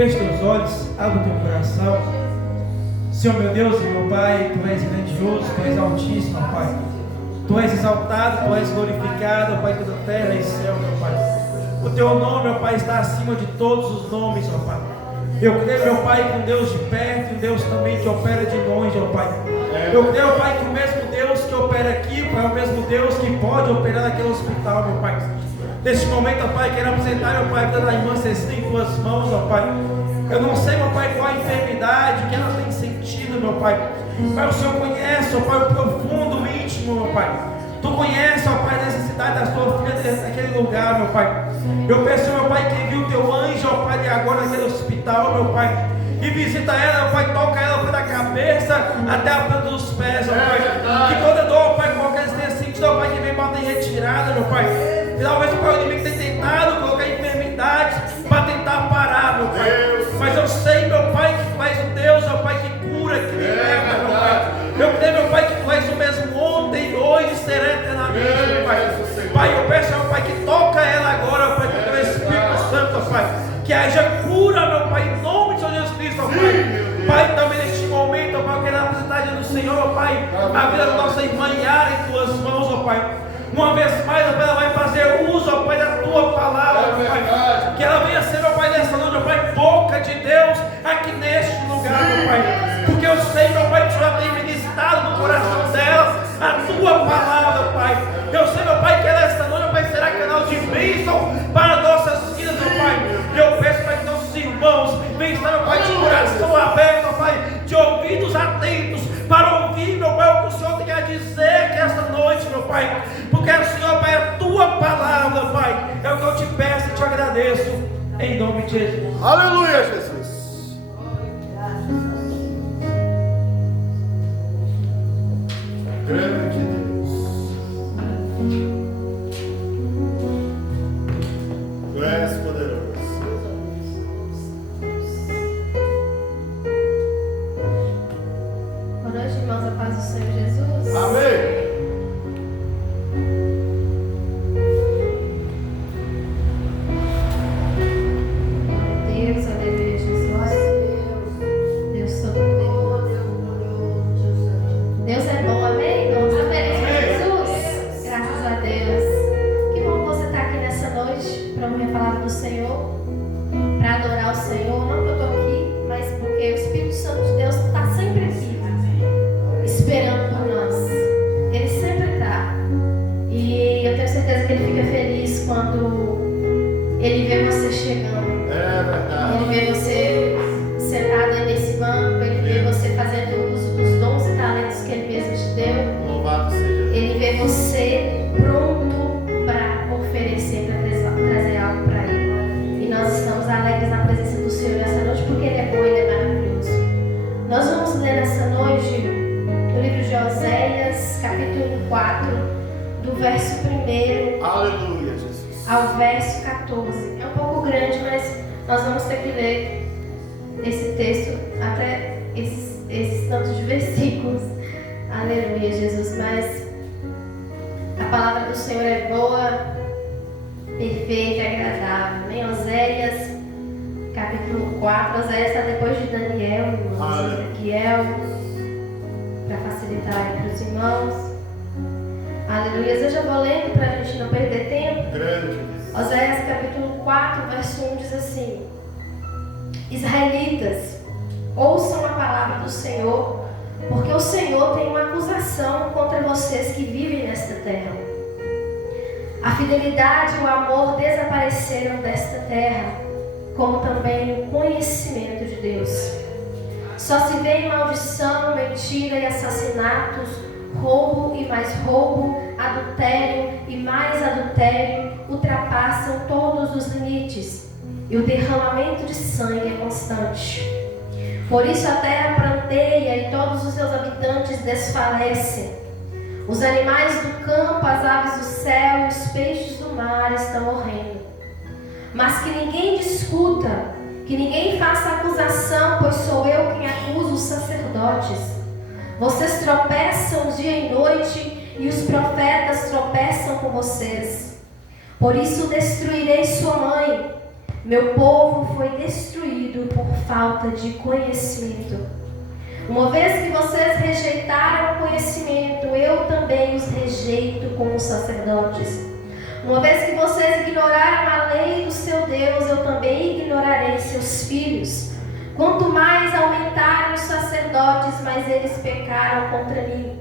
Feche teus olhos, abre o teu coração. Senhor meu Deus e meu Pai, Tu és grandioso, Tu és altíssimo, Pai. Tu és exaltado, Tu és glorificado, Pai, toda terra e céu, meu Pai. O Teu nome, meu Pai, está acima de todos os nomes, meu Pai. Eu creio, meu Pai, que um Deus de perto, um Deus também que opera de longe, meu Pai. Eu creio, meu Pai, que o mesmo Deus que opera aqui, Pai, é o mesmo Deus que pode operar naquele hospital, meu Pai. Neste momento, meu Pai, quero apresentar, meu Pai, toda a irmã Cecília em Tuas mãos, meu Pai. Eu não sei, meu Pai, qual a enfermidade que ela tem sentido, meu Pai. Pai, o Senhor conhece, meu Pai, o profundo, o íntimo, meu Pai. Tu conheces, meu Pai, a necessidade da tua filha naquele lugar, meu Pai. Eu peço, meu Pai, que envie o teu anjo, meu Pai, agora naquele hospital, meu Pai. E visita ela, meu Pai, toca ela pela cabeça até a planta dos pés, meu Pai. Que toda dor, meu Pai, qualquer que tenha sentido, meu Pai, que vem bota em retirada, meu Pai. E talvez, meu Pai, o inimigo tenha tentado colocar enfermidade para tentar parar, meu Pai. Mas eu sei, meu Pai, que Tu és o Deus, meu Pai, que cura, que liberta, meu Pai. Eu creio, meu Pai, que Tu és o mesmo ontem, hoje e será eternamente, meu Pai. Pai, eu peço, meu Pai, que toca ela agora, meu Pai, com o Teu Espírito Santo, meu Pai. Que haja cura, meu Pai, em nome de Jesus Cristo, meu Pai. Pai, também neste momento, meu Pai, eu quero apresentar diante do Senhor, meu Pai, a vida da nossa irmã Yara em Tuas mãos, meu Pai. Uma vez mais, meu Pai, ela vai fazer uso, meu Pai, da Tua palavra, meu Pai. Que ela venha ser, meu Pai, nessa noite, meu Pai, boca de Deus aqui neste lugar, meu Pai. Porque eu sei, meu Pai, que o Senhor tem ministrado no coração dela a Tua palavra, Pai. Eu sei, meu Pai, que ela esta noite, meu Pai, será canal de bênção para nossas vidas, meu Pai. E eu peço para que nossos irmãos venham estar, meu Pai, de coração aberto, meu Pai, de ouvidos atentos, para ouvir, meu Pai, o que o Senhor tem a dizer aqui esta noite, meu Pai. Porque o Senhor, Pai, é a Tua palavra, Pai. É o que eu te peço e te agradeço, em nome de Jesus. Aleluia, Jesus. Grande Deus. Tu és poderoso. Boa noite, irmãos, a paz do Senhor Jesus. Amém. Deus, aleluia, Jesus. Deus Todo-Poderoso. Deus é bom, amém, irmãos? Amém, Jesus. Graças a Deus. Que bom que você está aqui nessa noite para ouvir a palavra do Senhor, para adorar o Senhor. Não que eu estou aqui, mas porque o Espírito Santo de Deus está sempre aqui, esperando por nós. Ele sempre está. E eu tenho certeza que Ele fica feliz quando Ele vê você chegando. É verdade. Ele vê você sentado aí nesse banco. Ele vê você fazendo uso dos dons e talentos que Ele mesmo te deu. Louvado seja Deus. Ele vê você pronto para oferecer, para trazer algo para Ele. E nós estamos alegres na presença do Senhor nessa noite, porque Ele é bom, Ele é maravilhoso. Nós vamos ler nessa noite o livro de Oséias, capítulo 4, do verso 1 Aleluia, Jesus. ao verso 14. É um pouco grande, mas nós vamos ter que ler esse texto até esses tantos de versículos. Aleluia, Jesus. Mas a palavra do Senhor é boa, perfeita e agradável. Em Oséias, capítulo 4. Oséias está depois de Daniel, irmãos, Ezequiel, para facilitar aí para os irmãos. Aleluia. Eu já vou lendo para a gente não perder tempo. Grande Deus. Oséias capítulo 4, verso 1 diz assim: Israelitas, ouçam a palavra do Senhor, porque o Senhor tem uma acusação contra vocês que vivem nesta terra. A fidelidade e o amor desapareceram desta terra, como também o conhecimento de Deus. Só se vê maldição, mentira e assassinatos, roubo e mais roubo, adultério e mais adultério ultrapassam todos os limites, e o derramamento de sangue é constante. Por isso a terra pranteia e todos os seus habitantes desfalecem. Os animais do campo, as aves do céu e os peixes do mar estão morrendo. Mas que ninguém discuta, que ninguém faça acusação, pois sou eu quem acuso os sacerdotes. Vocês tropeçam dia e noite, e os profetas tropeçam com vocês. Por isso destruirei sua mãe, Meu povo foi destruído por falta de conhecimento. Uma vez que vocês rejeitaram o conhecimento, eu também os rejeito como sacerdotes. Uma vez que vocês ignoraram a lei do seu Deus, eu também ignorarei seus filhos. Quanto mais aumentaram os sacerdotes, mais eles pecaram contra mim.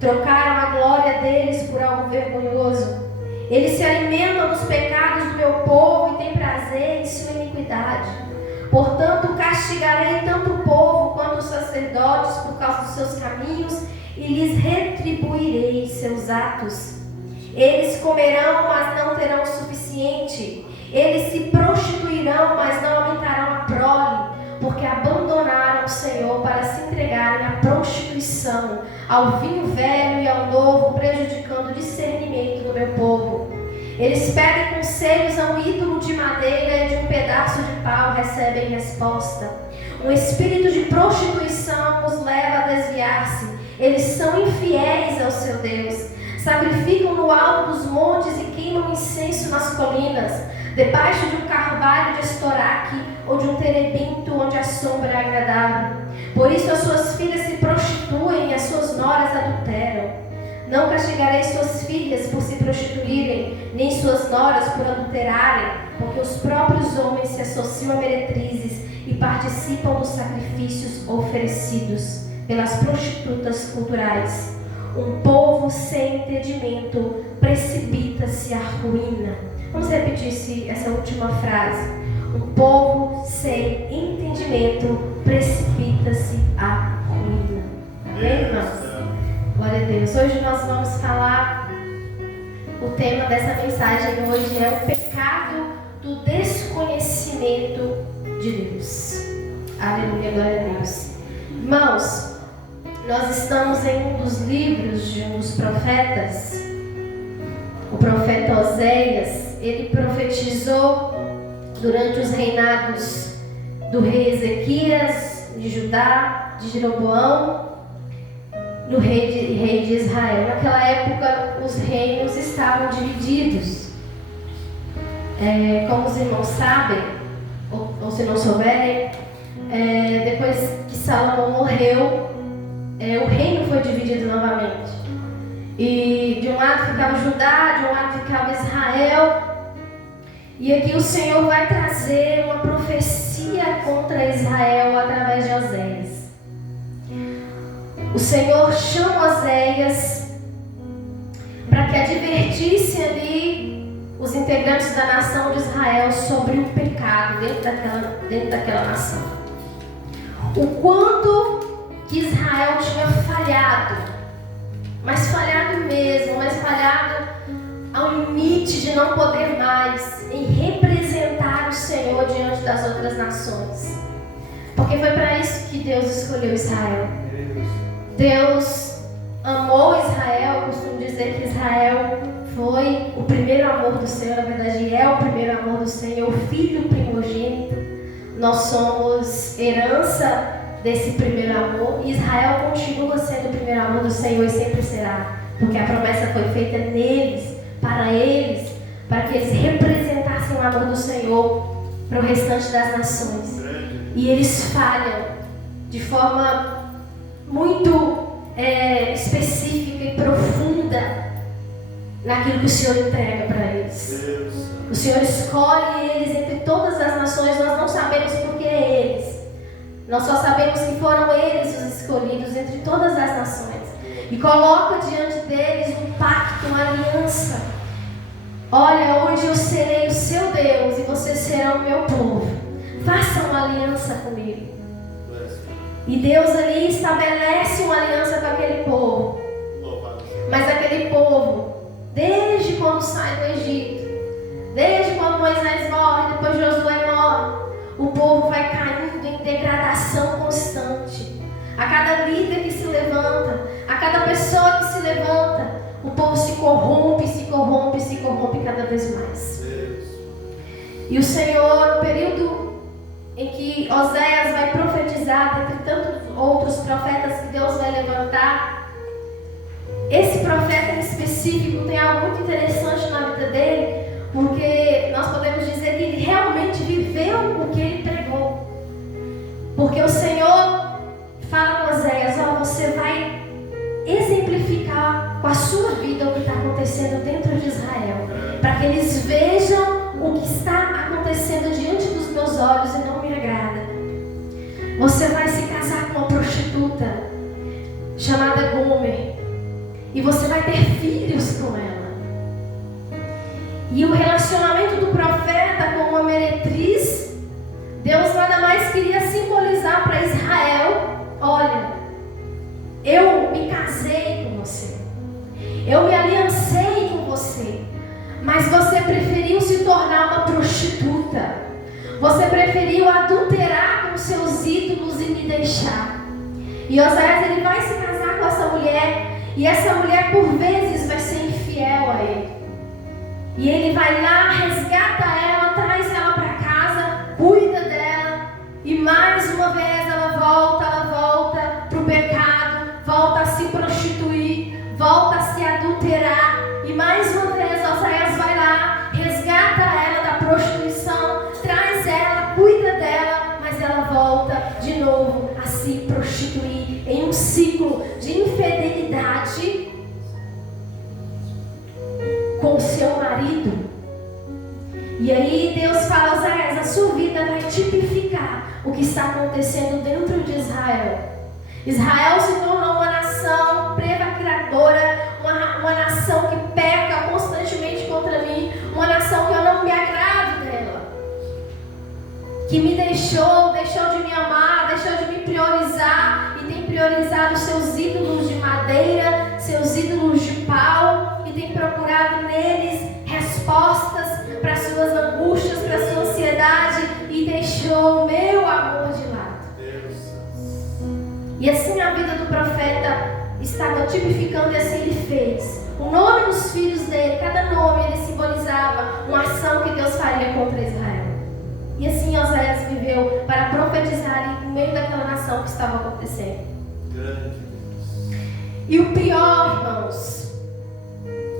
Trocaram a glória deles por algo vergonhoso. Eles se alimentam dos pecados do meu povo e têm prazer em sua iniquidade. Portanto, castigarei tanto o povo quanto os sacerdotes por causa dos seus caminhos e lhes retribuirei seus atos. Eles comerão, mas não terão o suficiente. Eles se prostituirão, mas não aumentarão a prole, porque abandonaram o Senhor para se entregarem à prostituição, ao vinho velho e ao novo, prejudicando o discernimento do meu povo. Eles pedem conselhos a um ídolo de madeira e de um pedaço de pau recebem resposta. Um espírito de prostituição os leva a desviar-se. Eles são infiéis ao seu Deus. Sacrificam no alto dos montes e queimam incenso nas colinas, debaixo de um carvalho de estoraque ou de um terebinto onde a sombra é agradável. Por isso as suas filhas se prostituem e as suas noras adulteram. Não castigarei suas filhas por se prostituírem, nem suas noras por adulterarem, porque os próprios homens se associam a meretrizes e participam dos sacrifícios oferecidos pelas prostitutas culturais. Um povo sem entendimento precipita-se à ruína. Vamos repetir essa última frase. Um povo sem entendimento precipita-se à ruína. Amém, irmãos? Glória a Deus. Hoje nós vamos falar, o tema dessa mensagem hoje é o pecado do desconhecimento de Deus. Aleluia, glória a Deus. Irmãos, nós estamos em um dos livros de um dos profetas, o profeta Oséias. Ele profetizou durante os reinados do rei Ezequias, de Judá, de Jeroboão, no rei de Israel. Naquela época, os reinos estavam divididos. Como os irmãos sabem, ou se não souberem, depois que Salomão morreu, o reino foi dividido novamente. E de um lado ficava Judá, de um lado ficava Israel. E aqui o Senhor vai trazer uma profecia contra Israel através de Oséias. O Senhor chama Oséias para que advertisse ali os integrantes da nação de Israel sobre o pecado dentro daquela nação. O quanto que Israel tinha falhado, mas falhado mesmo, mas falhado ao limite de não poder mais em representar o Senhor diante das outras nações. Porque foi para isso que Deus escolheu Israel. Deus amou Israel. Eu costumo dizer que Israel foi o primeiro amor do Senhor. Na verdade, é o primeiro amor do Senhor, o filho primogênito. Nós somos herança desse primeiro amor. E Israel continua sendo o primeiro amor do Senhor e sempre será. Porque a promessa foi feita neles, para que eles representassem o amor do Senhor para o restante das nações. E eles falham de forma muito específica e profunda naquilo que o Senhor entrega para eles. O Senhor escolhe eles entre todas as nações. Nós não sabemos por que eles. Nós só sabemos que foram eles os escolhidos entre todas as nações. E coloca diante deles um pacto, uma aliança. Olha, hoje eu serei o seu Deus e vocês serão o meu povo. Façam uma aliança comigo. E Deus ali estabelece uma aliança com aquele povo. Mas aquele povo, desde quando sai do Egito, desde quando Moisés morre, depois Josué morre, o povo vai caindo em degradação constante. A cada líder que se levanta, a cada pessoa que se levanta, o povo se corrompe, se corrompe, se corrompe cada vez mais. E o Senhor, no período em que Oséias vai profetizar, entre tantos outros profetas que Deus vai levantar, esse profeta em específico tem algo muito interessante na vida dele, porque nós podemos dizer que ele ele realmente viveu o que ele pregou. Porque o Senhor fala com Oséias: ó, você vai exemplificar com a sua vida o que está acontecendo dentro de Israel, para que eles vejam o que está acontecendo diante dos meus olhos e não me agrada. Você vai se casar com uma prostituta chamada Gomer, e você vai ter filhos com ela. E o relacionamento do profeta com uma meretriz, Deus nada mais queria simbolizar para Israel: olha, eu me casei com você, eu me aliancei com você, mas você preferiu se tornar uma prostituta, você preferiu adulterar com seus ídolos e me deixar. E Oséias, ele vai se casar com essa mulher, e essa mulher por vezes vai ser infiel a ele. E ele vai lá, resgata ela, traz ela para casa, cuida dela, e mais uma vez ela volta para o pecado, volta a se prostituir, volta a se adulterar. E mais uma vez Oséias vai lá, resgata ela da prostituição, traz ela, cuida dela, mas ela volta de novo a se prostituir em um ciclo de infidelidade com o seu marido. E aí Deus fala: Oséias, a sua vida vai tipificar o que está acontecendo dentro de Israel. Israel se tornou uma nação prevaricatora, uma nação que peca constantemente contra mim, uma nação que eu não me agrado dela, que me deixou de me amar, deixou de me priorizar e tem priorizado seus ídolos de madeira, seus ídolos de pau, e tem procurado neles respostas para suas angústias, para sua ansiedade, e deixou o meu amor de lado. E assim a vida do profeta estava tipificando, e assim ele fez. O nome dos filhos dele, cada nome ele simbolizava uma ação que Deus faria contra Israel. E assim Oséias viveu para profetizar no meio daquela nação que estava acontecendo. E o pior, irmãos,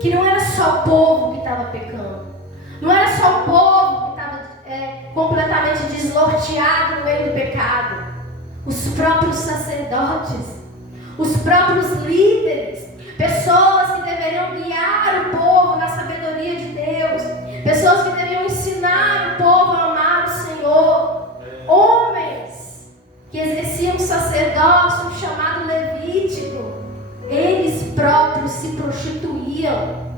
que não era só o povo que estava pecando, não era só o povo que estava completamente desnorteado no meio do pecado. Os próprios sacerdotes, os próprios líderes, pessoas que deveriam guiar o povo na sabedoria de Deus, pessoas que deveriam ensinar o povo a amar o Senhor, homens que exerciam um sacerdócio chamado levítico, eles próprios se prostituíam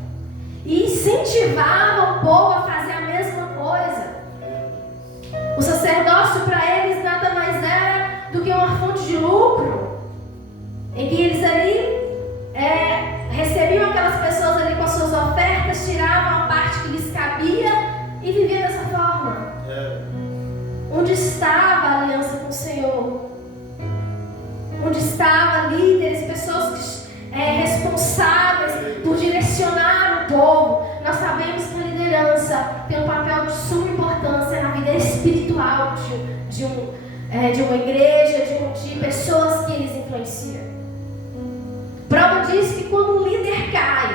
e incentivavam o povo a fazer a mesma coisa. O sacerdócio para eles nada mais era do que uma fonte de lucro, em que eles ali recebiam aquelas pessoas ali com as suas ofertas, tiravam a parte que lhes cabia e viviam dessa forma. Onde estava a aliança com o Senhor? Onde estavam líderes, pessoas responsáveis por direcionar o povo? Nós sabemos que a liderança tem um papel de suma importância na vida espiritual de uma igreja, de pessoas que eles influenciam. Prova disso que quando um líder cai,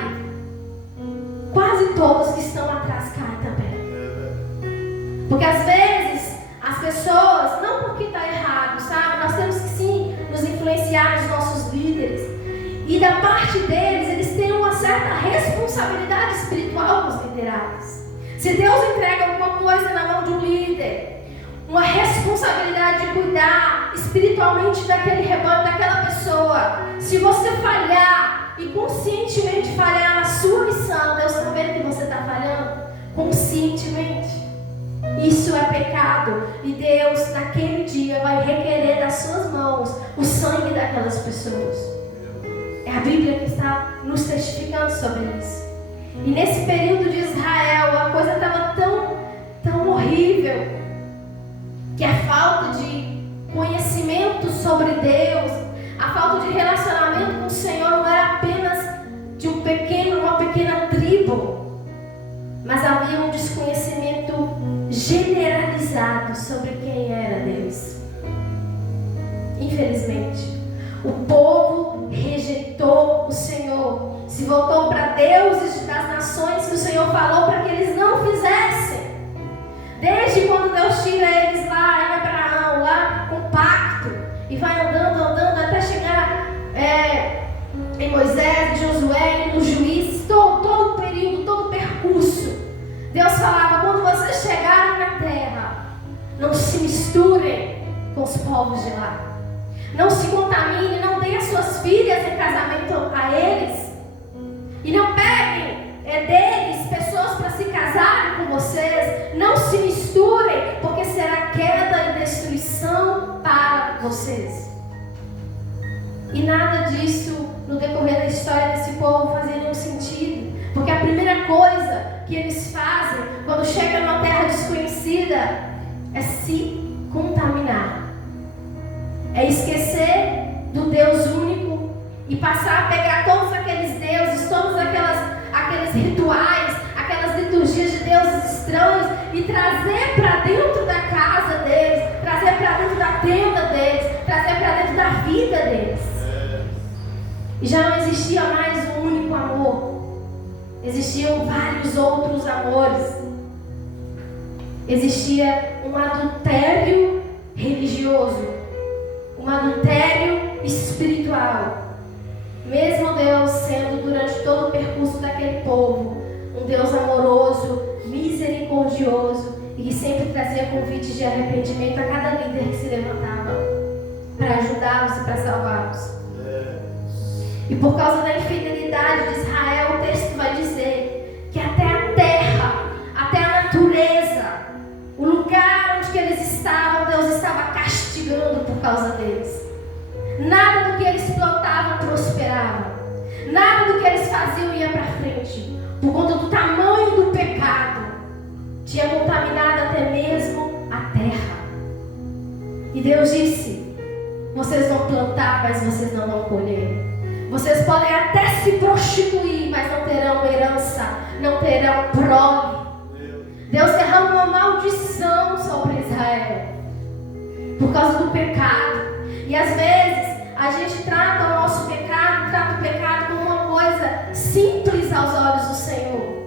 quase todos que estão atrás caem também. Porque às vezes as pessoas, não porque está errado, sabe? Nós temos que sim nos influenciar nos nossos líderes. E da parte deles, eles têm uma certa responsabilidade espiritual com os liderados. Se Deus entrega alguma coisa na mão de um líder, uma responsabilidade de cuidar espiritualmente daquele rebanho, daquela pessoa. Se você falhar e conscientemente falhar na sua missão, Deus está vendo que você está falhando conscientemente. Isso é pecado, e Deus naquele dia vai requerer das suas mãos o sangue daquelas pessoas. É a Bíblia que está nos testificando sobre isso. E nesse período de Israel, a coisa estava tão horrível, que a falta de conhecimento sobre Deus, a falta de relacionamento com o Senhor não era apenas de uma pequena tribo, mas havia um desconhecimento generalizado sobre quem era Deus. Infelizmente, o povo rejeitou o Senhor, se voltou para deuses das nações que o Senhor falou para que eles não fizessem. Desde quando Deus tira eles lá em Abraão, lá com o pacto, e vai andando, até chegar em Moisés, em Josué, nos Juízes, todo o período, todo o percurso. Deus falava: quando vocês chegarem na terra, não se misturem com os povos de lá. Não se contaminem, não deem as suas filhas em casamento a eles. E não peguem deles pessoas para se casarem com vocês. Não se misturem, porque será queda e destruição para vocês. E nada disso, no decorrer da história desse povo, fazia nenhum sentido. Porque a primeira coisa que eles fazem quando chegam numa terra desconhecida é se contaminar. É esquecer do Deus único e passar a pegar todos aqueles deuses, todos aqueles rituais, aquelas liturgias de deuses estranhos e trazer para dentro da casa deles, trazer para dentro da tenda deles, trazer para dentro da vida deles. E já não existia mais um único amor. Existiam vários outros amores. Existia um adultério religioso, um adultério espiritual. Mesmo Deus sendo durante todo o percurso daquele povo um Deus amoroso, misericordioso e que sempre trazia convites de arrependimento a cada líder que se levantava para ajudá-los e para salvá-los. E por causa da infidelidade de Israel, o texto vai dizer que até a terra, até a natureza, o lugar onde eles estavam, Deus estava castigando por causa deles. Nada do que eles plantavam prosperava. Nada do que eles faziam ia para frente. Por conta do tamanho do pecado, tinha contaminado até mesmo a terra. E Deus disse: vocês vão plantar, mas vocês não vão colher. Vocês podem até se prostituir, mas não terão herança, não terão prole. Deus derrama uma maldição sobre Israel por causa do pecado. E às vezes a gente trata o nosso pecado, trata o pecado como uma coisa simples aos olhos do Senhor,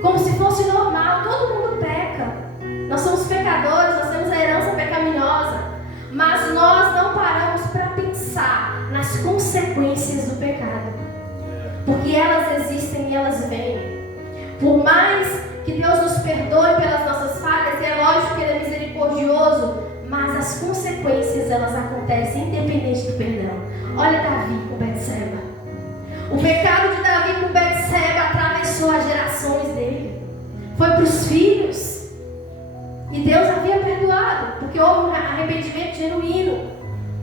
como se fosse normal. Todo mundo peca, nós somos pecadores, nós temos a herança pecaminosa, mas nós não paramos para pensar nas consequências do pecado, porque elas existem e elas vêm. Por mais que Deus nos perdoe pelas nossas falhas, e é lógico que Ele é misericordioso, mas as consequências elas acontecem independente do perdão. Olha Davi com Betseba. O pecado de Davi com Betseba atravessou as gerações dele, foi para os filhos, e Deus havia perdoado, porque houve um arrependimento genuíno.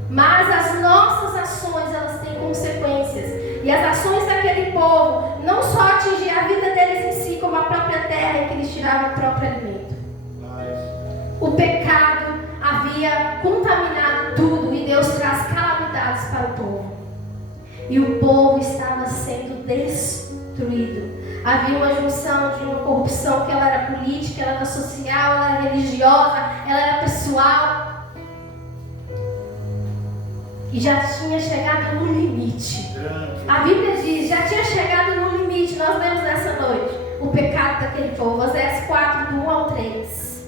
Mas as nossas ações, elas têm consequências. E as ações daquele povo não só atingiam a vida deles em si, como a própria terra em que eles tiravam o próprio alimento. O pecado havia contaminado tudo, e Deus traz calamidades para o povo. E o povo estava sendo destruído. Havia uma junção de uma corrupção, que ela era política, ela era social, ela era religiosa, ela era pessoal. E já tinha chegado no limite. A Bíblia diz, já tinha chegado no limite. Nós lemos nessa noite o pecado daquele povo. Oséias 4, do 1 ao 3.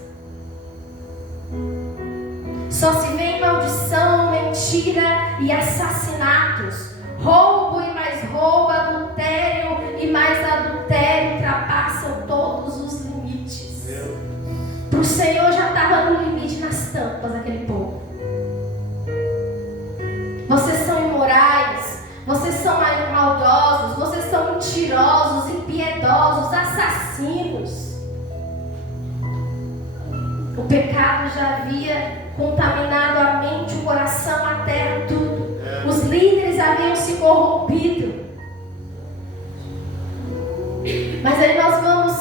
Só se vê maldição, mentira e assassinatos, roubo e mais roubo, adultério e mais adultério, ultrapassam todos os limites. Para o Senhor já estava no limite, nas tampas daquele povo. Vocês são imorais, vocês são maldosos, vocês são mentirosos, impiedosos, assassinos. O pecado já havia contaminado a mente, o coração, a terra, tudo. Os líderes haviam se corrompido. Mas aí nós vamos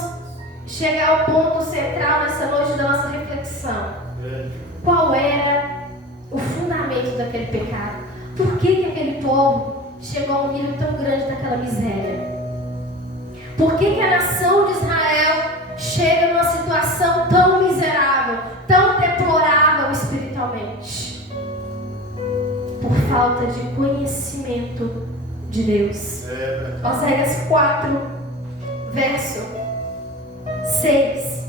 chegar ao ponto central nessa noite da nossa reflexão. Qual era o fundamento daquele pecado? Por que aquele povo chegou a um nível tão grande daquela miséria? Por que a nação de Israel chega numa situação tão miserável, tão deplorável espiritualmente? Por falta de conhecimento de Deus. Oséias 4, verso 6.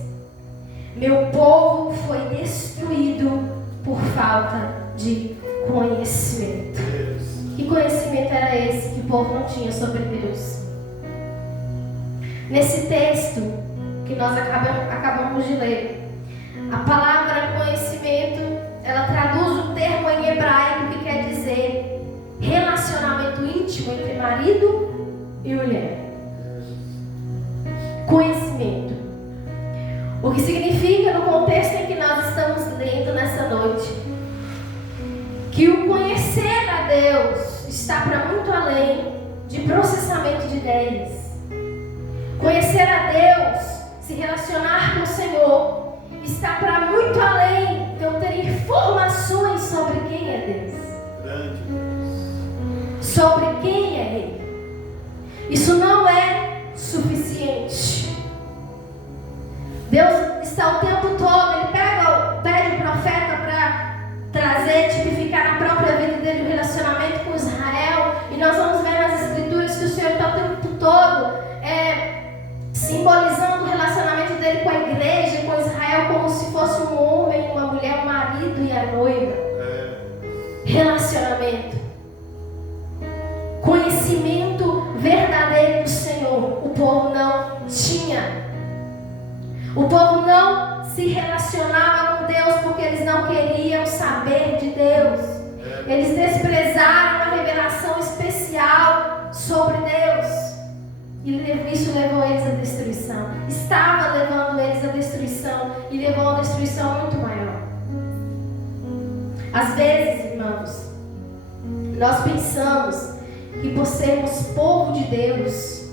Meu povo foi destruído por falta de conhecimento. Que conhecimento era esse que o povo não tinha sobre Deus? Nesse texto que nós acabamos de ler, a palavra conhecimento, ela traduz o termo em hebraico que quer dizer relacionamento íntimo entre marido e mulher. Conhecimento. O que significa, no contexto em que nós estamos lendo nessa noite, que o conhecer a Deus está para muito além de processamento de ideias. Conhecer a Deus, se relacionar com o Senhor, está para muito além de eu ter informações sobre quem é Deus. Sobre quem é Ele. Isso não é suficiente. Deus está o tempo todo, Ele pede o profeta para trazer, tipificar na própria vida dele o relacionamento com Israel. E nós vamos ver nas Escrituras que o Senhor está o tempo todo simbolizando o relacionamento dele com a igreja, com Israel, como se fosse um homem, uma mulher, um marido e a noiva. Relacionamento. Conhecimento verdadeiro do Senhor. O povo não tinha. O povo não se relacionava com Deus porque eles não queriam saber de Deus. Eles desprezaram a revelação especial sobre Deus. E isso levou eles à destruição. Estava levando eles à destruição. E levou a uma destruição muito maior. Às vezes, irmãos, nós pensamos que por sermos povo de Deus,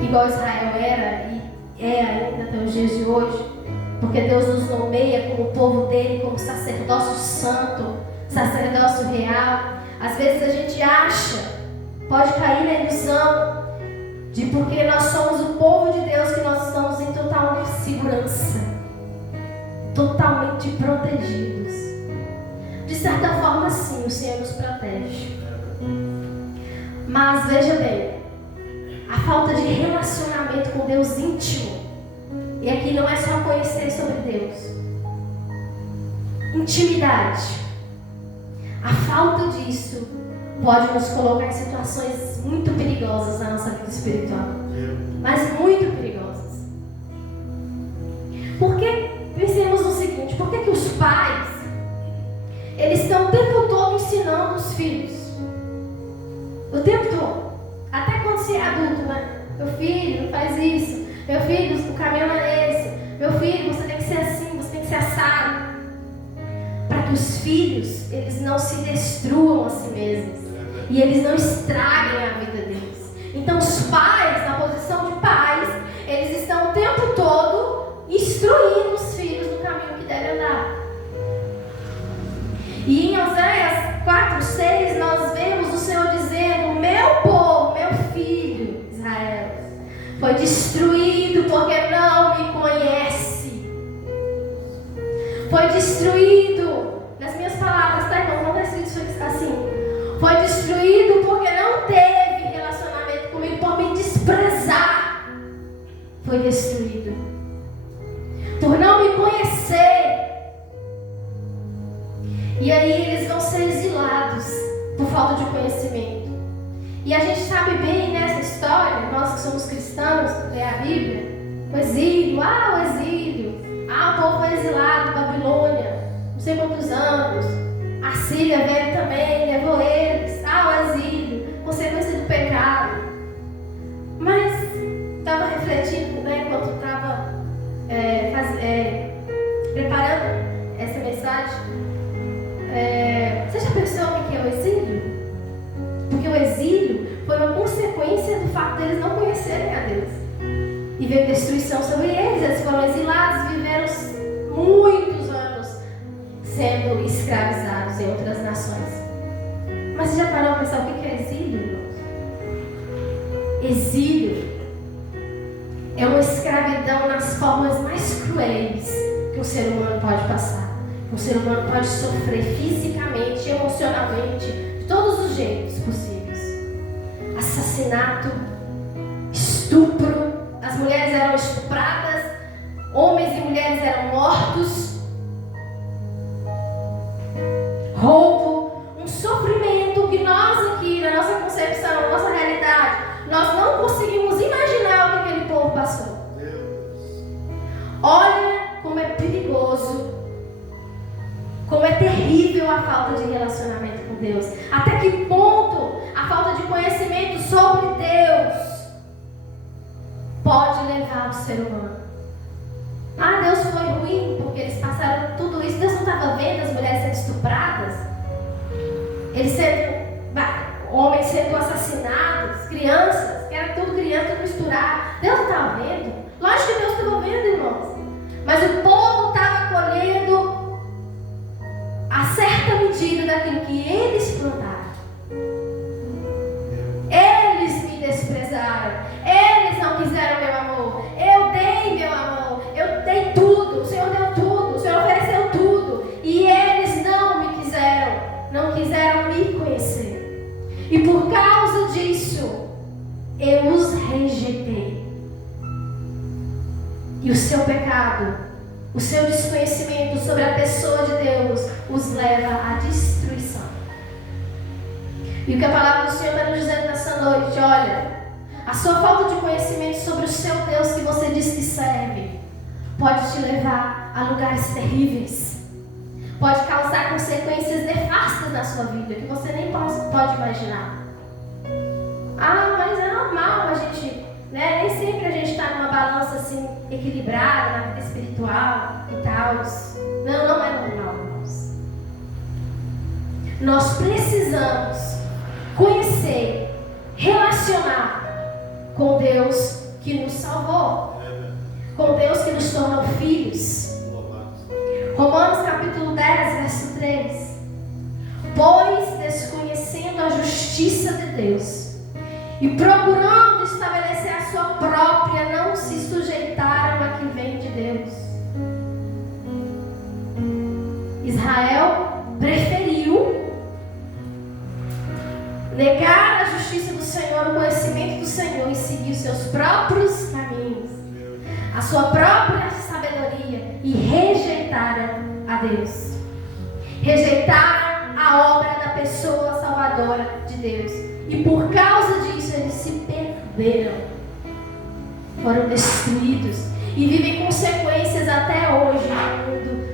igual Israel era e é ainda até os dias de hoje, porque Deus nos nomeia como povo dele, como sacerdócio santo, sacerdócio real. Às vezes a gente acha, pode cair na ilusão de porque nós somos o povo de Deus que nós estamos em total segurança, totalmente protegidos. De certa forma sim, o Senhor nos protege. Mas veja bem, a falta de relacionamento com Deus íntimo, e aqui não é só conhecer sobre Deus, intimidade, a falta disso pode nos colocar em situações muito perigosas na nossa vida espiritual, mas muito perigosas. Porque, pensemos no seguinte, por que os pais, eles estão o tempo todo ensinando os filhos? O tempo todo. Até quando você é adulto, né? Meu filho, não faz isso. Meu filho, o caminho não é esse. Meu filho, você tem que ser assim, você tem que ser assado. Para que os filhos, eles não se destruam a si mesmos. E eles não estraguem a vida deles. Então os pais, na posição de pais, eles estão o tempo todo instruindo os filhos no caminho que devem andar. E em Oséias 4:6 nós vemos o Senhor dizendo: meu povo, meu filho Israel, foi destruído porque não me conhece. Foi destruído, nas minhas palavras, tá irmão? Não está escrito isso assim. Foi destruído porque não teve relacionamento comigo, por me desprezar. Foi destruído por não me conhecer. E aí eles vão ser exilados por falta de conhecimento. E a gente sabe bem nessa história, nós que somos cristãos, lê a Bíblia, o exílio, o exílio. O povo foi exilado da Babilônia, não sei quantos anos. A Síria veio também, levou eles ao exílio, consequência do pecado. Mas estava refletindo, né, enquanto estava preparando essa mensagem. Você já pensou o que é o exílio? Porque o exílio foi uma consequência do fato deles não conhecerem a Deus. E veio destruição sobre eles. Eles foram exilados, viveram muitos anos sendo escravizados em outras nações. Mas você já parou para pensar o que é exílio, irmãos? Exílio é uma escravidão nas formas mais cruéis que um ser humano pode passar. Um ser humano pode sofrer fisicamente, emocionalmente, de todos os jeitos possíveis. Assassinato, estupro, as mulheres eram estupradas, homens e mulheres mortos, roubo, um sofrimento que nós aqui, na nossa concepção, na nossa realidade, nós não conseguimos imaginar o que aquele povo passou. Olha como é perigoso, como é terrível a falta de relacionamento com Deus. Até que ponto a falta de conhecimento sobre Deus pode levar o ser humano. Ah, Deus foi ruim porque eles passaram tudo isso. Deus não estava vendo as mulheres sendo estupradas, homens sendo assassinados, crianças, que era tudo criança, tudo misturado. Deus não estava vendo? Lógico que Deus estava vendo, irmãos. Mas o povo estava colhendo a certa medida daquilo que eles plantaram. Eles me desprezaram. Eles não quiseram meu amor. Eu dei meu amor. Eu dei tudo. O Senhor deu tudo. O Senhor ofereceu tudo. E eles não me quiseram. Não quiseram me conhecer. E por causa disso, eu os rejeitei. E o seu pecado, o seu desconhecimento sobre a pessoa de Deus os leva à destruição. E o que a palavra do Senhor está nos dizendo nessa noite, olha, a sua falta de conhecimento sobre o seu Deus que você diz que serve, pode te levar a lugares terríveis. Pode causar consequências nefastas na sua vida, que você nem pode imaginar. Ah, mas é normal a gente, né? Nem sempre a gente está numa balança assim, equilibrada, na vida espiritual e tal. Não é normal, irmãos. Nós precisamos conhecer, relacionar com Deus que nos salvou, com Deus que nos tornou filhos. Romanos capítulo 10, verso 3. Pois, desconhecendo a justiça de Deus e procurando estabelecer a sua própria, não se sujeitaram a que vem de Deus. Israel preferiu negar a justiça do Senhor, o conhecimento do Senhor, e seguir os seus próprios caminhos, a sua própria sabedoria, e rejeitaram a Deus. Rejeitaram a obra da pessoa salvadora de Deus. E por causa disso eles se perderam. Foram destruídos. E vivem consequências até hoje no mundo,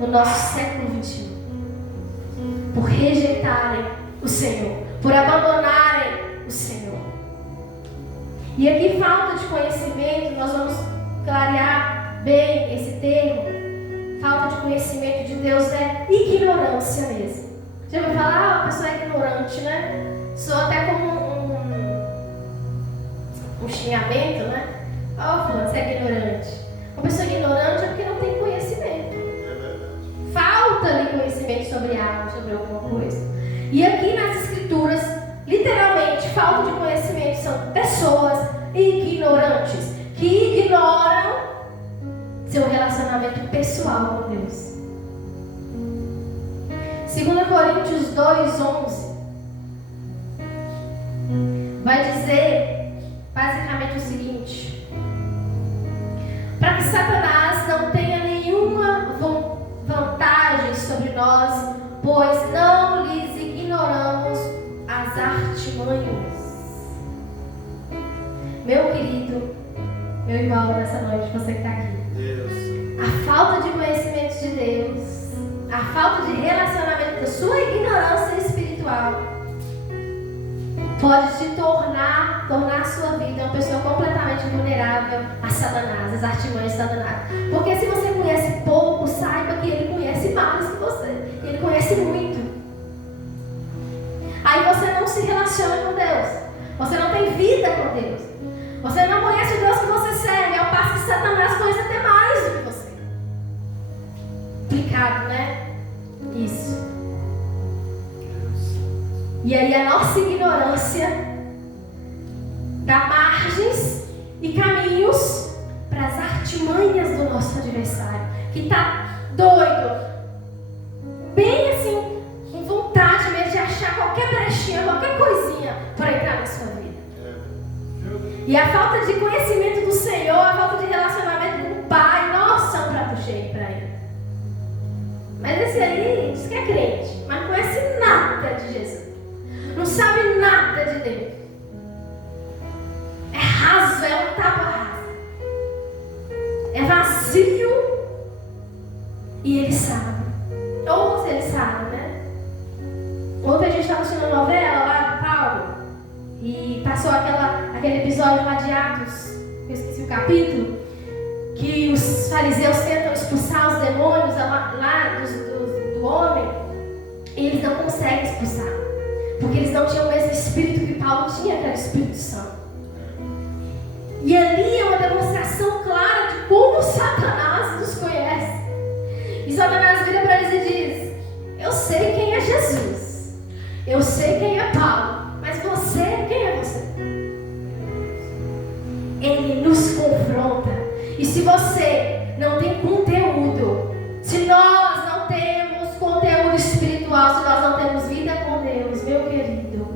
no nosso século XXI. Por rejeitarem o Senhor. Por abandonarem o Senhor. E aqui, falta de conhecimento, nós vamos clarear bem esse termo. Falta de conhecimento de Deus é ignorância mesmo. Já ouviu falar? A pessoa é ignorante, né? Soa até como um xingamento, né? Ó, fulano, você é ignorante. Uma pessoa ignorante é porque não tem conhecimento. Falta-lhe conhecimento sobre algo, sobre alguma coisa. E aqui nas escrituras, literalmente, falta de conhecimento são pessoas ignorantes que ignoram seu relacionamento pessoal com Deus. 2 Coríntios 2:11 vai dizer basicamente o seguinte: para que Satanás não tenha nenhuma vantagem sobre nós, pois não lhes ignoramos as artimanhas. Meu querido, meu irmão, nessa noite, você que está aqui, a falta de conhecimento de Deus, a falta de relacionamento, da sua ignorância espiritual, pode te tornar a sua vida uma pessoa completamente vulnerável a Satanás, as artimanhas de Satanás. Porque se você conhece pouco, saiba que ele conhece mais que você. Ele conhece muito. Aí você não se relaciona com Deus. Você não tem vida com Deus. Você não conhece o Deus que você serve, ao passo que Satanás conhece até mais do que você. Complicado, né? Isso. E aí a nossa ignorância dá margens e caminhos para as artimanhas do nosso adversário, que está doido, bem assim, com vontade mesmo de achar qualquer brechinha, qualquer coisinha para entrar na sua vida. E a falta de conhecimento do Senhor, a falta de relacionamento com o Pai, nossa, é um prato cheio para ele. Ou vocês sabem, né? Ontem a gente estava assistindo a novela lá do Paulo e passou aquele episódio lá de Atos, eu esqueci o capítulo, que os fariseus tentam expulsar os demônios lá do homem e eles não conseguem expulsar, porque eles não tinham o mesmo espírito que Paulo tinha, que era o Espírito Santo. E ali é uma demonstração clara de como Satanás nos conhece. E Satanás vira para eles e diz: eu sei quem é Jesus, eu sei quem é Paulo, mas você, quem é você? Ele nos confronta. E se você não tem conteúdo, se nós não temos conteúdo espiritual, se nós não temos vida com Deus, meu querido,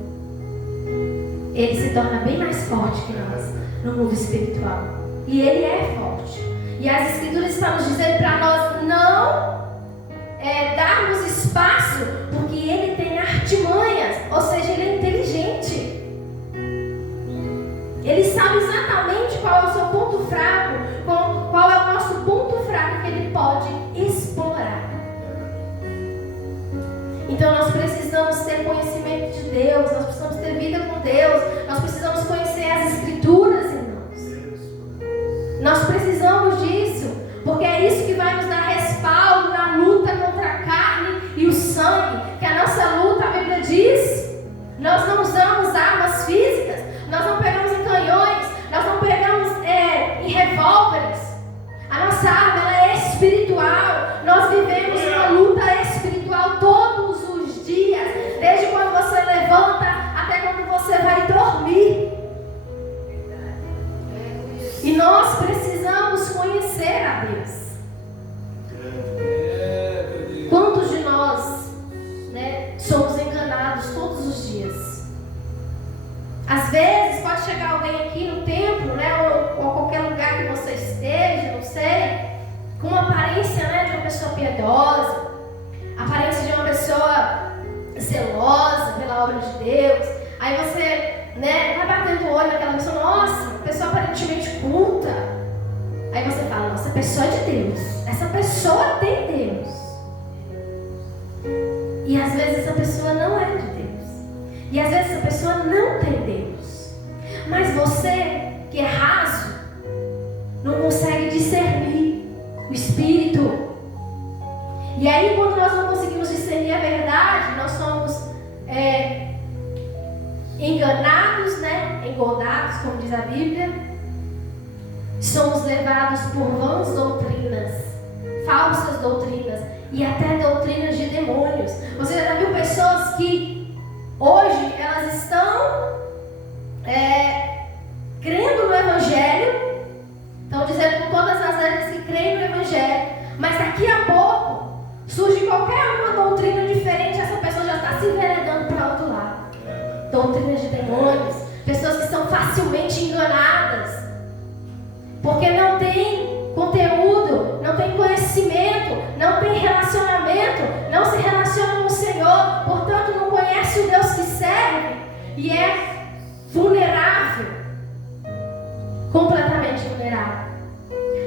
ele se torna bem mais forte que nós no mundo espiritual. E ele é forte. E as Escrituras estão nos dizendo para nós não darmos espaço, porque ele tem artimanhas, ou seja, ele é inteligente. Ele sabe exatamente qual é o seu ponto fraco, qual é o nosso ponto fraco que ele pode explorar. Então nós precisamos ter conhecimento de Deus, nós precisamos ter vida com Deus, nós precisamos conhecer as Escrituras, irmãos. Nós precisamos disso, porque é isso que vai nos dar respaldo na luta contra a carne e o sangue. Que a nossa luta, a Bíblia diz, nós não usamos armas físicas, nós não pegamos em canhões, nós não pegamos em revólveres. A nossa arma ela é espiritual. Nós vivemos uma luta espiritual todos os dias, desde quando você levanta até quando você vai dormir. E nós precisamos conhecer a Deus. Quantos de nós, somos enganados todos os dias? Às vezes pode chegar alguém aqui no templo, ou qualquer lugar que você esteja, não sei, com uma aparência, de uma pessoa piedosa, aparência de uma pessoa zelosa pela obra de Deus. Aí você, vai batendo o olho naquela pessoa, nossa, pessoa aparentemente culta. Aí você fala, nossa, essa pessoa é de Deus, essa pessoa tem Deus. E às vezes essa pessoa não é de Deus. E às vezes essa pessoa não tem Deus. Mas você, que é raso, não consegue discernir o Espírito. E aí quando nós não conseguimos discernir a verdade, nós somos enganados, engodados, como diz a Bíblia. Somos levados por vãs doutrinas, falsas doutrinas e até doutrinas de demônios. Você já viu pessoas que hoje elas estão crendo no Evangelho, estão dizendo com todas as letras que creem no Evangelho, mas daqui a pouco surge qualquer uma doutrina diferente, essa pessoa já está se enveredando para outro lado. Doutrinas de demônios, pessoas que são facilmente enganadas, porque não tem conteúdo, não tem conhecimento, não tem relacionamento, não se relaciona com o Senhor, portanto não conhece o Deus que serve e é vulnerável, completamente vulnerável.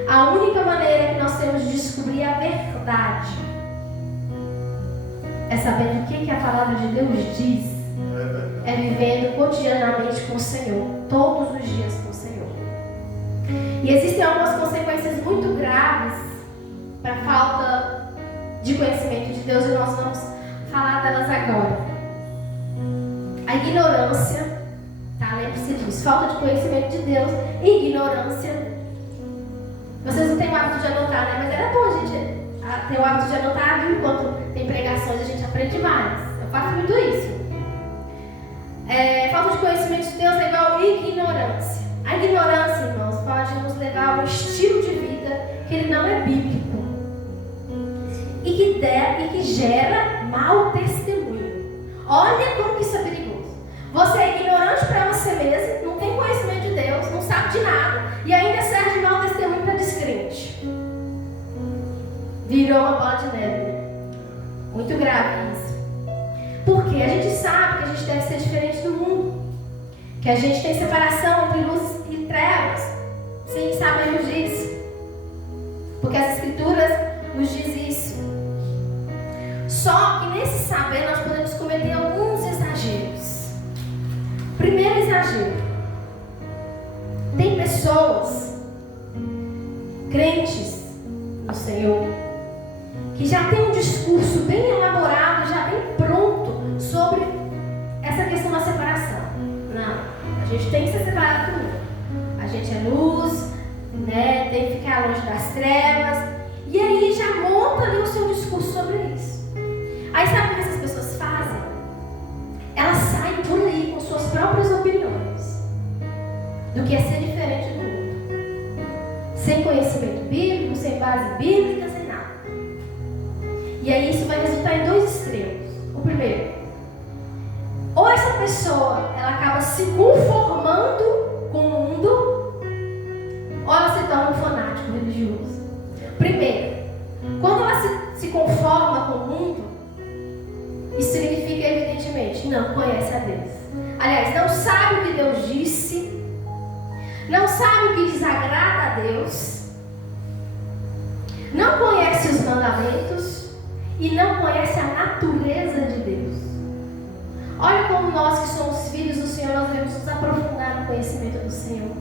A única maneira que nós temos de descobrir a verdade é sabendo o que a palavra de Deus diz, é vivendo cotidianamente com o Senhor, todos os dias com o Senhor. E existem algumas consequências muito graves para a falta de conhecimento de Deus, e nós vamos falar delas agora. A ignorância, lembre-se disso, falta de conhecimento de Deus e ignorância. Vocês não têm o hábito de anotar, mas era bom a gente ter o hábito de anotar, viu? Enquanto tem pregações a gente aprende mais. Eu faço muito isso. Falta de conhecimento de Deus é igual a ignorância. A ignorância, irmãos, pode nos levar a um estilo de vida que ele não é bíblico e que gera mau testemunho. Olha como que isso é perigoso. Você é ignorante para você mesmo, não tem conhecimento de Deus, não sabe de nada e ainda serve de mau testemunho para descrente. Virou uma bola de neve. Muito grave isso. Porque a gente sabe que a gente deve ser diferente do mundo, que a gente tem separação entre luz e trevas. Sim, sabemos disso, porque as Escrituras nos diz isso. Só que nesse saber nós podemos cometer alguns exageros. Primeiro exagero. Tem pessoas, crentes no Senhor, que já tem um discurso bem elaborado, já bem pronto sobre essa questão da separação. Não, a gente tem que ser separado do mundo. A gente é luz, né? Tem que ficar longe das trevas. E aí já monta ali o seu discurso sobre isso. Aí sabe o que essas pessoas fazem? Elas saem por aí com suas próprias opiniões do que é ser diferente do mundo. Sem conhecimento bíblico, sem base bíblica, sem nada. E aí isso vai resultar em dois extremos. O primeiro, ou essa pessoa ela acaba se conformando com o mundo, ou ela se torna um fanático religioso. Primeiro, quando ela se conforma com o mundo, isso significa, evidentemente, não conhece a Deus. Aliás, não sabe o que Deus disse, não sabe o que desagrada a Deus, não conhece os mandamentos e não conhece a natureza de Deus. Olha como nós que somos filhos do Senhor, nós devemos nos aprofundar no conhecimento do Senhor.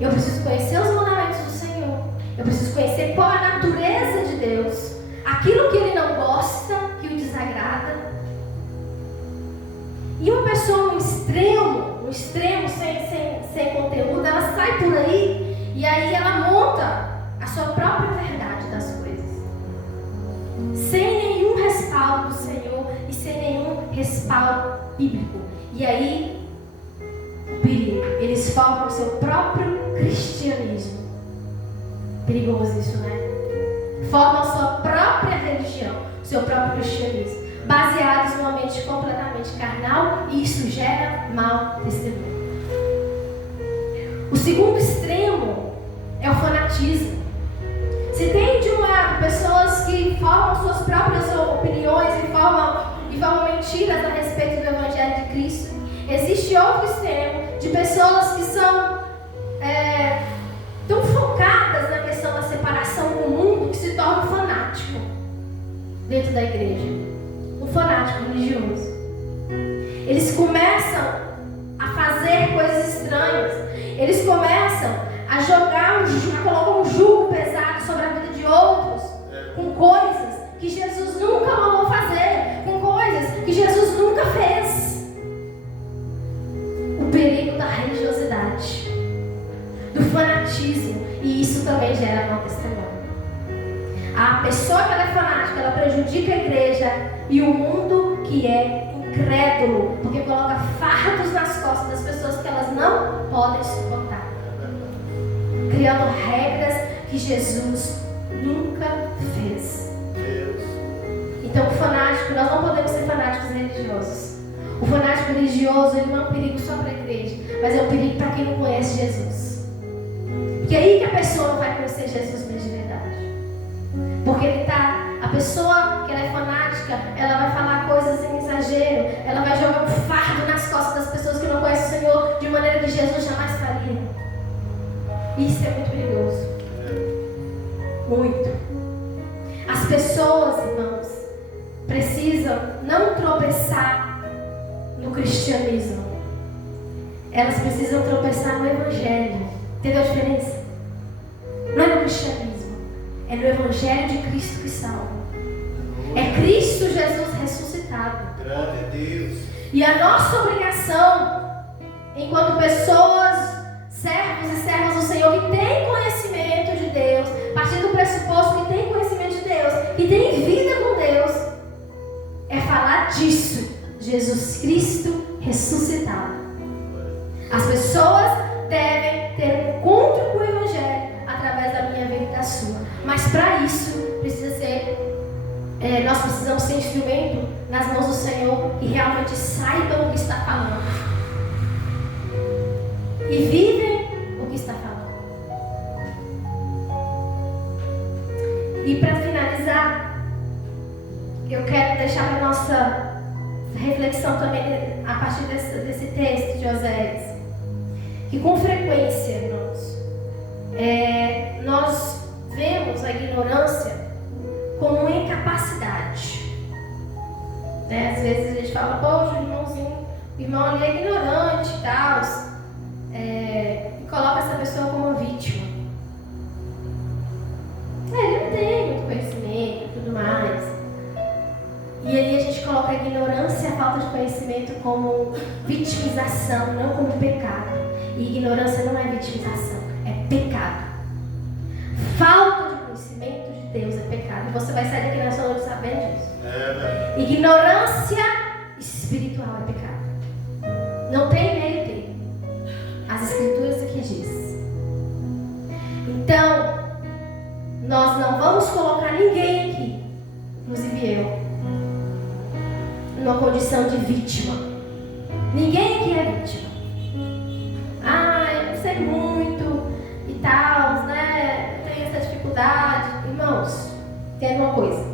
Eu preciso conhecer os mandamentos do Senhor. Eu preciso conhecer qual a natureza de Deus, aquilo que Ele não gosta, que o desagrada. E uma pessoa no extremo sem conteúdo, ela sai por aí e aí ela monta a sua própria verdade das coisas, sem nenhum respaldo do Senhor e sem nenhum respaldo bíblico. E aí, o perigo, eles formam o seu próprio cristianismo. Perigoso isso, né? Formam a sua própria religião, seu próprio cristianismo, baseados numa mente completamente carnal, e isso gera mau testemunho. O segundo extremo é o fanatismo. Se tem de um lado pessoas que formam suas próprias opiniões e formam mentiras a respeito do Evangelho de Cristo, existe outro extremo de pessoas que são tão focadas na questão da separação com o mundo que se torna um fanático dentro da igreja. Um fanático religioso. Eles começam a fazer coisas estranhas. Eles começam a colocar um jugo pesado sobre a vida de outros, com coisas que Jesus nunca mandou fazer, com coisas que Jesus nunca fez. O perigo da religiosidade, do fanatismo, e isso também gera mau testemunho. A pessoa que ela é fanática, ela prejudica a igreja e o mundo que é incrédulo, porque coloca fardos nas costas das pessoas que elas não podem suportar, criando regras que Jesus nunca fez. Então o fanático, nós não podemos ser fanáticos religiosos. O fanático religioso, ele não é um perigo só para a igreja, mas é um perigo para quem não conhece Jesus. Porque é aí que a pessoa não vai conhecer Jesus mesmo de verdade. Porque a pessoa que ela é fanática, ela vai falar coisas em exagero, ela vai jogar um fardo nas costas das pessoas que não conhecem o Senhor de maneira que Jesus jamais faria. Isso é muito perigoso. Muito. As pessoas, irmãos, precisam não tropeçar no cristianismo. Elas precisam tropeçar no Evangelho. Entendeu a diferença? Não é no cristianismo, é no Evangelho de Cristo que salva. É Cristo Jesus ressuscitado. Glória a Deus. E a nossa obrigação, enquanto pessoas, servos e servas do Senhor, que têm conhecimento de Deus, a partir do pressuposto que tem conhecimento de Deus, que tem vida com Deus, é falar disso, Jesus Cristo ressuscitado. As pessoas devem ter um encontro com o Evangelho através da minha vida e da sua. Mas para isso, nós precisamos ser instrumento nas mãos do Senhor que realmente saibam o que está falando e vivem o que está falando. E para finalizar, eu quero deixar para nossa reflexão também a partir desse texto de Oséias, que com frequência, irmãos, nós vemos a ignorância como uma incapacidade. Né? Às vezes a gente fala, poxa, o irmão ali é ignorante e tal. E coloca essa pessoa como vítima. Ele não tem muito conhecimento e tudo mais. E aí a gente coloca a ignorância e a falta de conhecimento como vitimização, não como pecado. E ignorância não é vitimização, é pecado. Falta de conhecimento de Deus é pecado. E você vai sair daqui nessa noite sabendo disso. Ignorância espiritual é pecado. Não tem meio termo. As escrituras aqui diz. Então, nós não vamos colocar ninguém aqui, inclusive eu, numa condição de vítima. Ninguém aqui é vítima. Eu não sei muito e tal, né? Eu tenho essa dificuldade. Irmãos, tem uma coisa.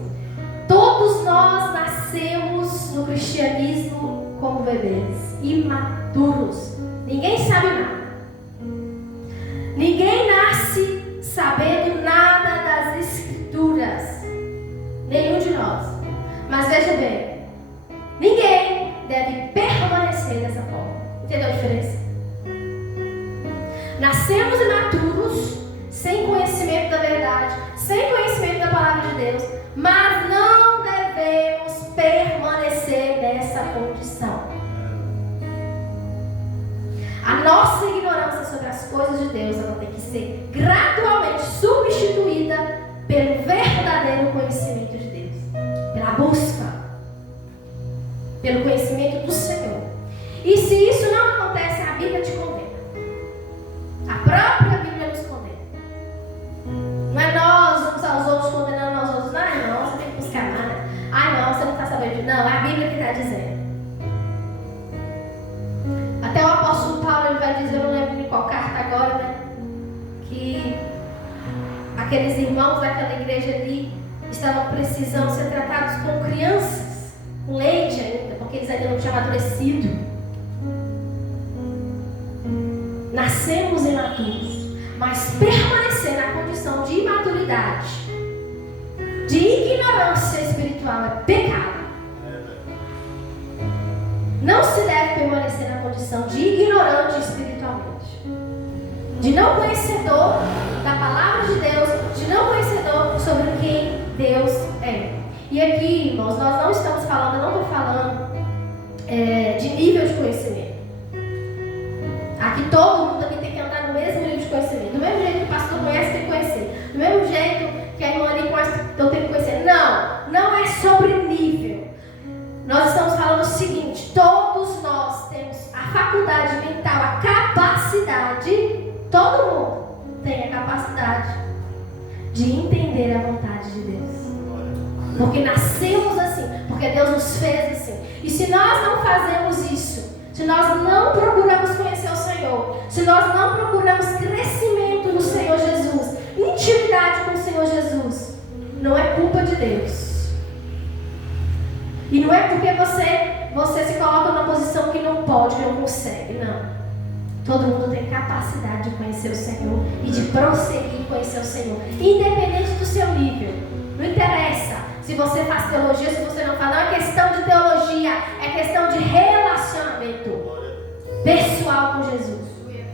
Todos nós nascemos no cristianismo como bebês, imaturos. Ninguém sabe nada. Ninguém nasce sabendo nada das escrituras. Nenhum de nós. Mas veja bem, ninguém deve permanecer dessa forma. Entendeu a diferença? Nascemos imaturos, sem conhecimento da verdade, sem conhecimento da palavra de Deus, mas não devemos permanecer nessa condição. A nossa ignorância sobre as coisas de Deus, ela tem que ser gradualmente substituída pelo verdadeiro conhecimento de Deus, pela busca, pelo conhecimento do Senhor. E se isso não acontece, a Bíblia te condena. A própria Bíblia nos condena. Não é nós uns aos outros condenando aos outros. Não, você tem que buscar mais. Não, você não está sabendo. Não, é a Bíblia que está dizendo. Até o apóstolo Paulo, ele vai dizer, eu não lembro em qual carta agora, né? Que aqueles irmãos daquela igreja ali estavam precisando ser tratados como crianças, com leite ainda, porque eles ainda não tinham amadurecido. Nascemos imaturos, mas permanecer na condição de imaturidade, de ignorância espiritual, é pecado. Não se deve permanecer na condição de ignorante espiritualmente, de não conhecedor da palavra de Deus, de não conhecedor sobre quem Deus é. E aqui, irmãos, nós não estamos falando, eu não estou falando de nível de conhecimento. Aqui todo mundo aqui tem que andar no mesmo nível de conhecimento. Do mesmo jeito que o pastor conhece, tem que conhecer. Do mesmo jeito que a irmã ali conhece, eu tenho que conhecer. Não é sobre nível. Nós estamos falando o seguinte: todos nós temos a faculdade mental, a capacidade, todo mundo tem a capacidade de entender a vontade de Deus. Porque nascemos assim, porque Deus nos fez assim. E se nós não fazemos isso, se nós não procuramos conhecer o Senhor, se nós não procuramos crescimento no Senhor Jesus, intimidade com o Senhor Jesus, não é culpa de Deus. E não é porque você se coloca numa posição que não pode, que não consegue, não. Todo mundo tem capacidade de conhecer o Senhor e de prosseguir conhecer o Senhor, independente do seu nível. Não interessa se você faz teologia, se você não faz. Não é questão de teologia, é questão de relacionamento pessoal com Jesus,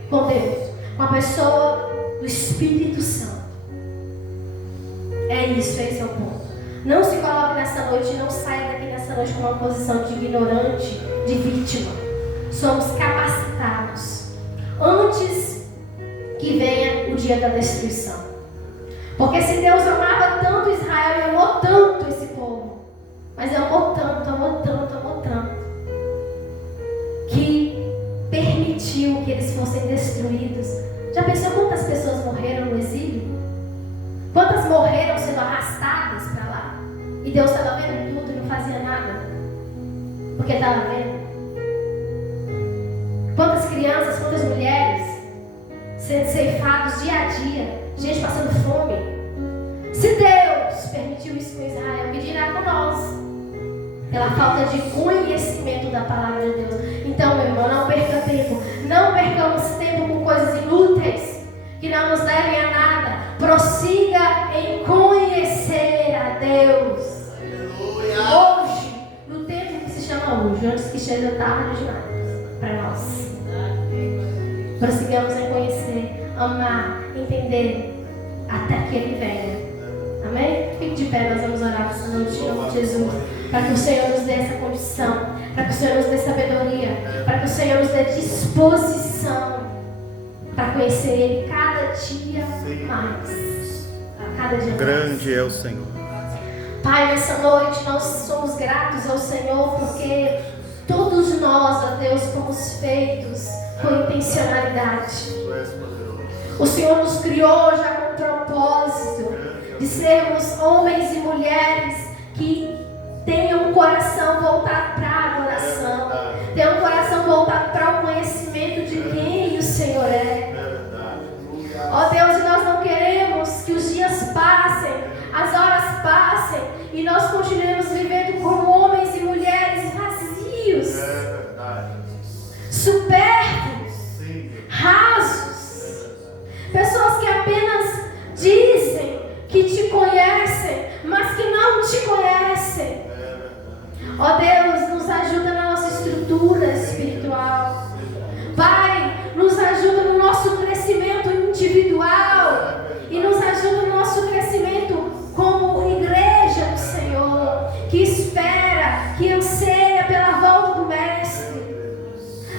com Deus, com a pessoa do Espírito Santo. É isso, esse é o ponto. Não se coloque nessa noite, não saia daqui nessa noite com uma posição de ignorante, de vítima. Somos capacitados antes que venha o dia da destruição. Porque se Deus amava tanto Israel e amou tanto esse povo, mas amou tanto, que permitiu que eles fossem destruídos. Já pensou quantas pessoas morreram no exílio? Quantas morreram sendo arrastadas para lá? E Deus estava vendo tudo e não fazia nada, porque estava vendo. Quantas crianças, quantas mulheres sendo ceifados dia a dia, gente passando fome. Se Deus permitiu isso com Israel, que dirá com nós? Pela falta de conhecimento da palavra de Deus. Então, meu irmão, não perca tempo. Não percamos tempo com coisas inúteis que não nos levem a nada. Prossiga em conhecer a Deus. Aleluia. Hoje, no tempo hoje, antes que seja tarde demais para nós. Prossigamos em conhecer, amar, entender, até que Ele venha. Amém? Fique de pé, nós vamos orar essa noite em nome de Jesus. Para que o Senhor nos dê essa condição, para que o Senhor nos dê sabedoria, para que o Senhor nos dê disposição para conhecer Ele cada dia mais. Cada dia Grande mais. é o Senhor. Pai, nessa noite nós somos gratos ao Senhor porque todos nós, ó Deus, fomos feitos com intencionalidade. O Senhor nos criou já com propósito de sermos homens e mulheres que tenham um coração voltado para a adoração, tenham um coração voltado para o conhecimento de quem o Senhor é. Ó Deus, e nós não queremos que os dias passem, as horas passem e nós continuemos vivendo como homens e mulheres vazios, supérfluos, rasos, pessoas que apenas dizem que te conhecem, mas que não te conhecem. Ó Deus, nos ajuda na nossa estrutura espiritual. Pai, nos ajuda no nosso crescimento individual e nos ajuda no nosso crescimento como igreja do Senhor, que espera, que anseia pela volta do Mestre.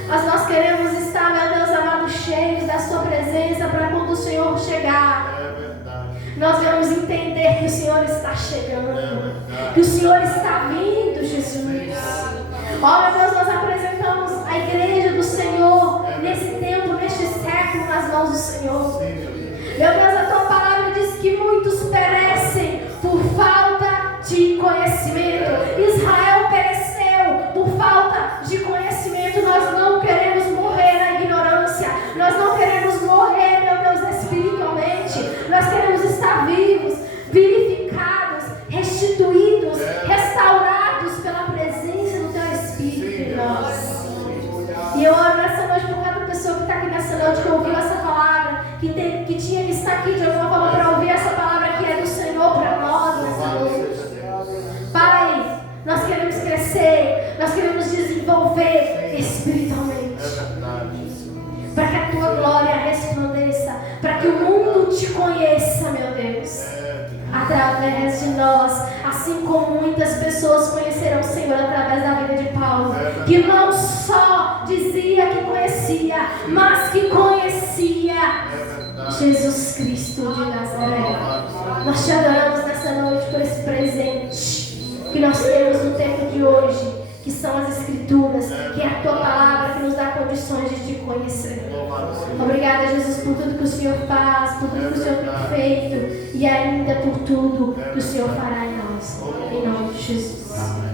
Mas nós queremos estar, meu Deus amado, cheios da Sua presença para quando o Senhor chegar, nós vamos entender que o Senhor está chegando, que o Senhor está vindo, Jesus. Ó, meu Deus, nós apresentamos a igreja do Senhor nesse tempo, neste século, nas mãos do Senhor. Meu Deus, a Tua palavra diz que muitos perecem por falta de conhecimento. Israel pereceu por falta de conhecimento. Nós não queremos morrer na ignorância. Nós não queremos morrer, meu Deus, espiritualmente. Nós queremos estar vivos, vivificados, restituídos, restaurados pela presença do Teu Espírito em nós. E eu oro nessa noite por cada pessoa que está aqui nessa noite, que ouviu essa palavra, que tinha que estar aqui de alguma forma para ouvir essa palavra que é do Senhor para nós nessa noite. Pai, nós queremos crescer, nós queremos desenvolver espiritualmente, para que a Tua glória resplandeça, para que o mundo Te conheça, meu Deus, através de nós, assim como muitas pessoas conheceram o Senhor através da vida de Paulo, que não só dizia que conhecia, mas que conhecia Jesus Cristo de Nazaré. Nós Te adoramos nessa noite por esse presente que nós temos no tempo de hoje, que são as Escrituras, que é a Tua palavra que nos dá condições de Te conhecer. Obrigada, Jesus, por tudo que o Senhor faz, por tudo que o Senhor tem feito e ainda por tudo que o Senhor fará em nós. Em nome de Jesus.